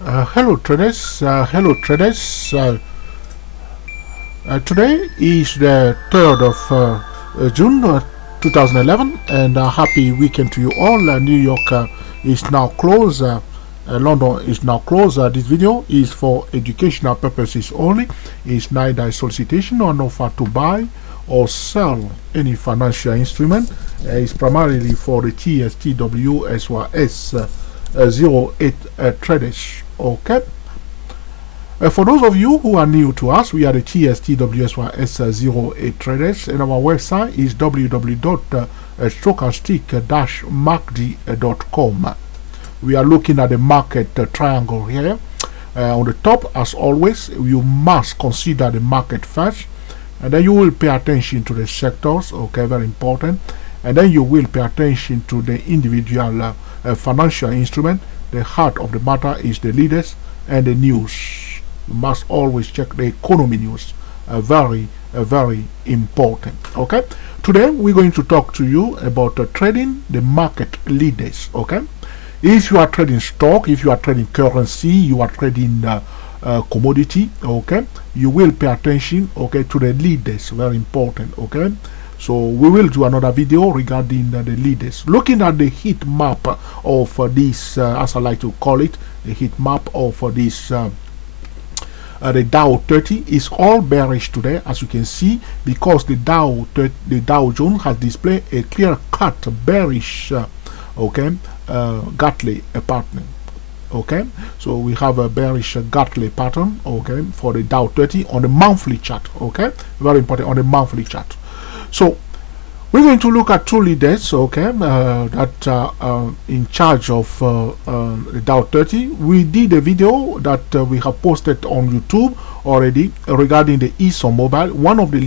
Hello traders. Today is the 3rd of June 2011, and happy weekend to you all. New York is now closed. London is now closed. This video is for educational purposes only. It's neither a solicitation or an offer to buy or sell any financial instrument. It's primarily for the TSTWSYS 08 traders. Okay. For those of you who are new to us, we are the TSTWSYS 08 traders, and our website is www.stochastic-macd.com. We are looking at the market triangle here. On the top, as always, you must consider the market first, and then you will pay attention to the sectors, okay, very important, and then you will pay attention to the individual financial instrument. The heart of the matter is the leaders and the news. You must always check the economy news. Very important. Okay. Today we're going to talk to you about trading the market leaders. Okay. If you are trading stock, if you are trading currency, you are trading commodity. Okay. You will pay attention. Okay, to the leaders. Very important. Okay. So we will do another video regarding the leaders, looking at the heat map of this, as I like to call it, the heat map of this. The Dow 30 is all bearish today, as you can see, because the Dow Jones has displayed a clear-cut bearish, Gartley pattern. Okay, so we have a bearish Gartley pattern. Okay, for the Dow 30 on the monthly chart. Okay, very important on the monthly chart. So we're going to look at two leaders, okay, that are in charge of the Dow 30. We did a video that we have posted on YouTube already regarding the ExxonMobil, one of the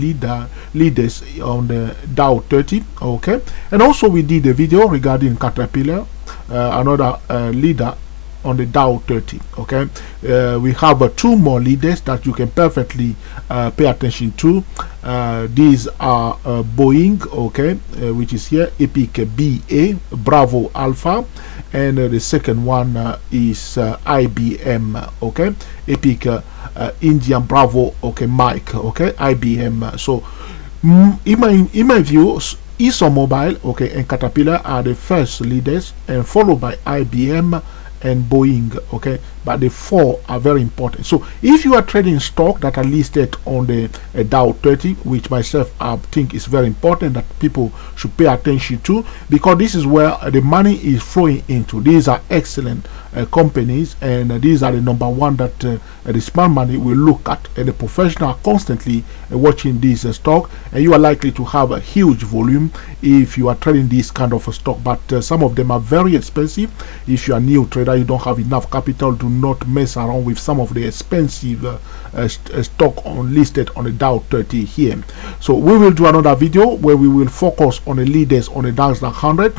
leaders on the Dow 30, okay, and also we did a video regarding Caterpillar, another leader on the Dow 30. Okay, we have two more leaders that you can perfectly pay attention to. These are Boeing, okay, which is here, Epic BA, Bravo Alpha, and the second one is IBM, okay, Epic Indian Bravo, okay, Mike, okay, IBM. So in my view, ExxonMobil, okay, and Caterpillar are the first leaders, and followed by IBM and Boeing, okay, but the four are very important. So if you are trading stock that are listed on the Dow 30, which myself I think is very important that people should pay attention to, because this is where the money is flowing into. These are excellent companies, and these are the number one that the smart money will look at, and the professional are constantly watching this stock, and you are likely to have a huge volume if you are trading this kind of a stock. But some of them are very expensive. If you are a new trader, you don't have enough capital, do not mess around with some of the expensive stock listed on the Dow 30 here. So we will do another video where we will focus on the leaders on the Nasdaq 100,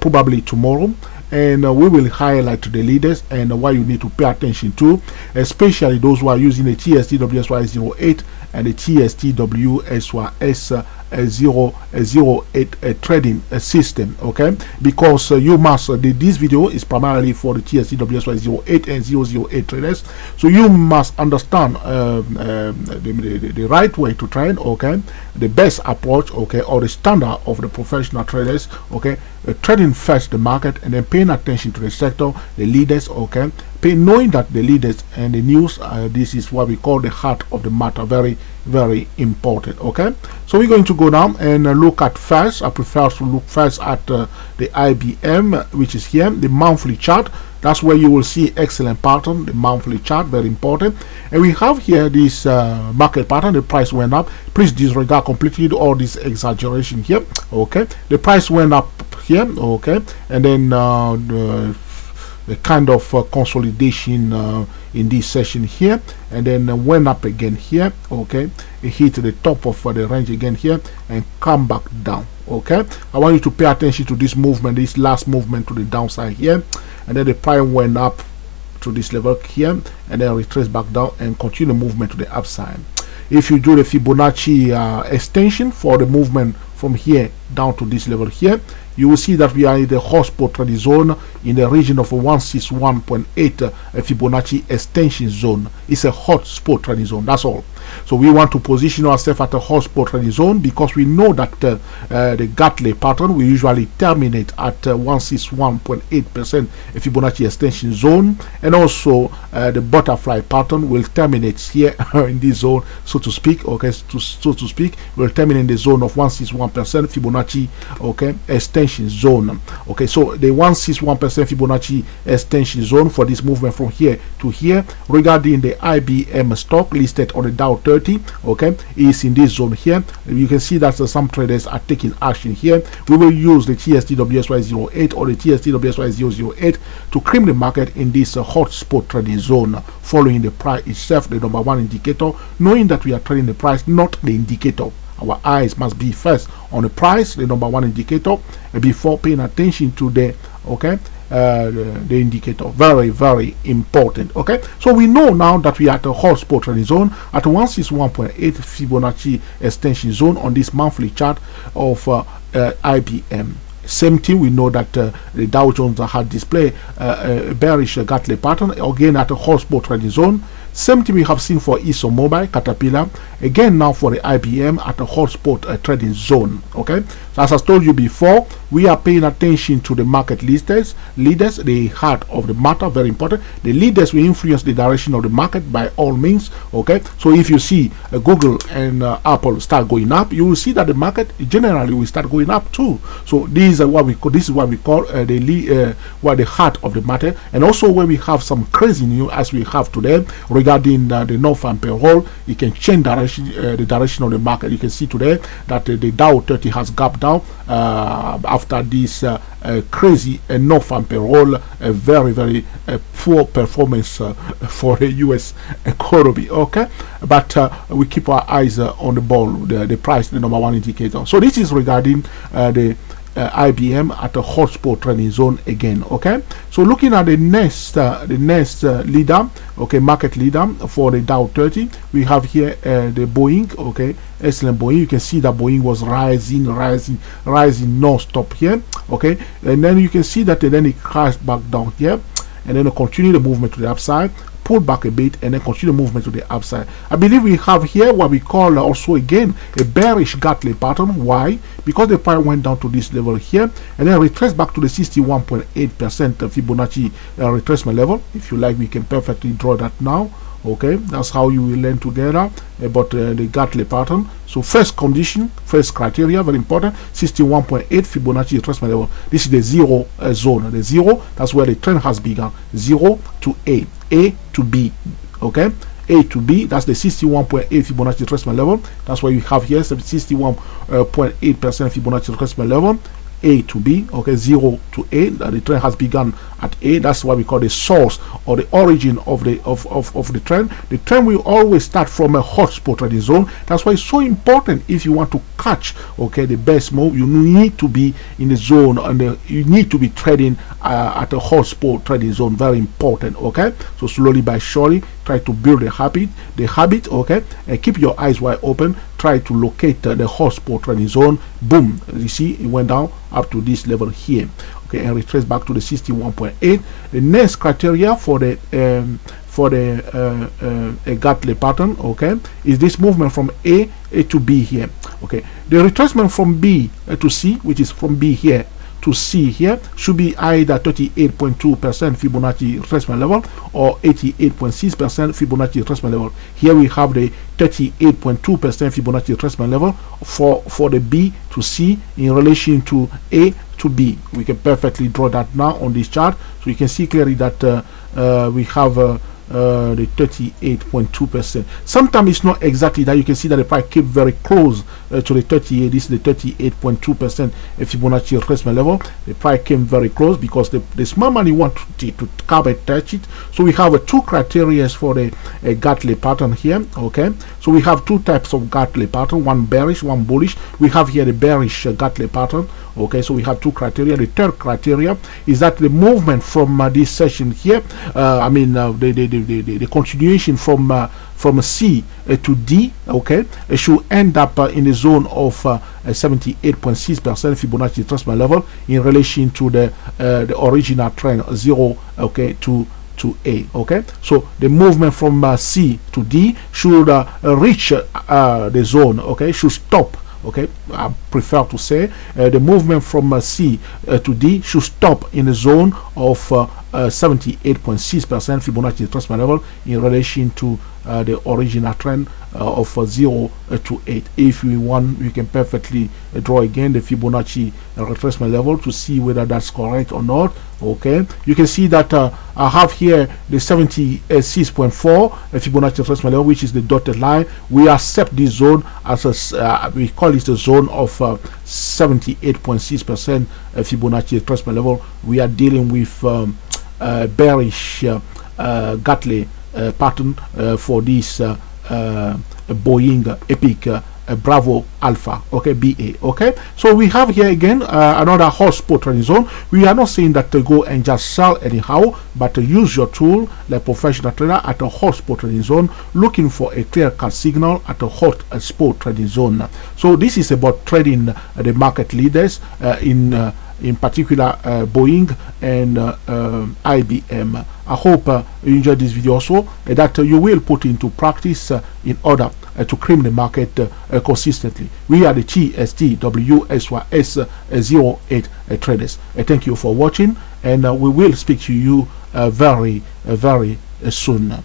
probably tomorrow, and we will highlight the leaders and what you need to pay attention to, especially those who are using the TSTWSY 08 and the TSTWSYS 08 trading system, okay, because you must this video is primarily for the TSTWSY 08 and 008 traders, so you must understand the right way to trade, okay, the best approach, okay, or the standard of the professional traders, okay, trading first the market and then paying attention to the sector, the leaders, okay, knowing that the leaders and the news, this is what we call the heart of the matter. Very important. Okay, so we're going to go down and look at first. I prefer to look first at the IBM, which is here, the monthly chart. That's where you will see excellent pattern, the monthly chart, very important. And we have here this market pattern. The price went up. Please disregard completely all this exaggeration here. Okay, the price went up here. Okay, and then the kind of consolidation in this session here, and then went up again here. Okay, it hit the top of the range again here and come back down. Okay, I want you to pay attention to this movement, this last movement to the downside here, and then the price went up to this level here and then retrace back down and continue the movement to the upside. If you do the Fibonacci extension for the movement from here down to this level here, you will see that we are in the hotspot trading zone in the region of 161.8 Fibonacci extension zone. It's a hotspot trading zone, that's all. So we want to position ourselves at a hotspot trading zone because we know that the Gartley pattern will usually terminate at 161.8% Fibonacci extension zone, and also the butterfly pattern will terminate here in this zone, so to speak. Okay, so to speak, will terminate in the zone of 161% Fibonacci, okay, extension zone. Okay, so the 161% Fibonacci extension zone for this movement from here to here, regarding the IBM stock listed on the Dow 30, okay, is in this zone here. You can see that some traders are taking action here. We will use the TST-WSY08 or the TST-WSY008 to cream the market in this hot spot trading zone, following the price itself, the number one indicator, knowing that we are trading the price, not the indicator. Our eyes must be first on the price, the number one indicator, before paying attention to the, okay, the indicator. Very, very important. Okay, so we know now that we are at a hot spot trading zone at 161.8 Fibonacci extension zone on this monthly chart of IBM. Same thing, we know that the Dow Jones had displayed a bearish Gartley pattern again at a hot spot trading zone. Same thing we have seen for ExxonMobil, Caterpillar, again now for the IBM at a hotspot trading zone. Okay, so as I told you before, we are paying attention to the market leaders, the heart of the matter, very important. The leaders will influence the direction of the market by all means. Okay, so if you see Google and Apple start going up, you will see that the market generally will start going up too. So these are what we call, this is what we call the heart of the matter. And also when we have some crazy news as we have today regarding the non-farm payroll, it can change the direction of the market. You can see today that the Dow 30 has gapped down after this crazy non-farm payroll, a very, very poor performance for the U.S. economy. Okay, but we keep our eyes on the ball, the price, the number one indicator. So this is regarding the IBM at a hotspot trading zone again. Okay, so looking at the next leader, okay, market leader for the Dow 30, we have here the Boeing. Okay, excellent Boeing. You can see that Boeing was rising non-stop here. Okay, and then you can see that then it crashed back down here, and then continue the movement to the upside, pull back a bit, and then continue the movement to the upside. I believe we have here what we call also again a bearish Gartley pattern. Why? Because the price went down to this level here and then retraced back to the 61.8% Fibonacci retracement level. If you like, we can perfectly draw that now. Okay, that's how you will learn together about the Gartley pattern. So first condition, first criteria, very important, 61.8 Fibonacci retracement level. This is the zero zone. The zero, that's where the trend has begun. 0 to A to B. Okay, A to B, that's the 61.8 Fibonacci retracement level. That's why we have here 61.8% Fibonacci retracement level. A to B, okay, 0 to A, the trend has begun at A. That's what we call the source or the origin of the trend. The trend will always start from a hotspot trading zone. That's why it's so important. If you want to catch, okay, the best move, you need to be in the zone, and you need to be trading at a hotspot trading zone. Very important. Okay, so slowly by surely try to build the habit, okay, and keep your eyes wide open. Try to locate the hotspot trading zone. Boom, you see it went down up to this level here. Okay, and retrace back to the 61.8. The next criteria for the Gartley pattern, okay, is this movement from A to B here. Okay, the retracement from B to C, which is from B here to C here, should be either 38.2% Fibonacci retracement level or 88.6% Fibonacci retracement level. Here we have the 38.2% Fibonacci retracement level for the B to C in relation to A to B. We can perfectly draw that now on this chart, so you can see clearly that we have the 38.2%. Sometimes it's not exactly that. You can see that the price kept very close to the 38. This is the 38.2% Fibonacci retracement level. The price came very close because the small money want to come and touch it. So we have two criteria for the Gartley pattern here. Okay, so we have two types of Gartley pattern, one bearish, one bullish. We have here the bearish Gartley pattern. Okay, so we have two criteria. The third criteria is that the movement from this session here, the continuation from C to D, okay, it should end up in the zone of 78.6% Fibonacci retracement level in relation to the original trend 0, okay, to A. Okay, so the movement from C to D should reach the zone, okay, should stop. Okay, I prefer to say the movement from C to D should stop in the zone of 78.6% Fibonacci retracement level in relation to the original trend of 0 to 8. If we want, we can perfectly draw again the Fibonacci retracement level to see whether that's correct or not. Okay, you can see that I have here the 76.4 Fibonacci retracement level, which is the dotted line. We accept this zone as a we call it the zone of 78.6% Fibonacci retracement level. We are dealing with bearish Gartley pattern for this Boeing Epic Bravo Alpha, okay, BA. Okay, so we have here again another hot spot trading zone. We are not saying that to go and just sell anyhow, but to use your tool like professional trader at a hot spot trading zone, looking for a clear cut signal at a hot spot trading zone. So this is about trading the market leaders in particular Boeing and IBM. I hope you enjoyed this video also, that you will put into practice in order to cream the market consistently. We are the TSTWSYS08 traders. Thank you for watching, and we will speak to you very soon.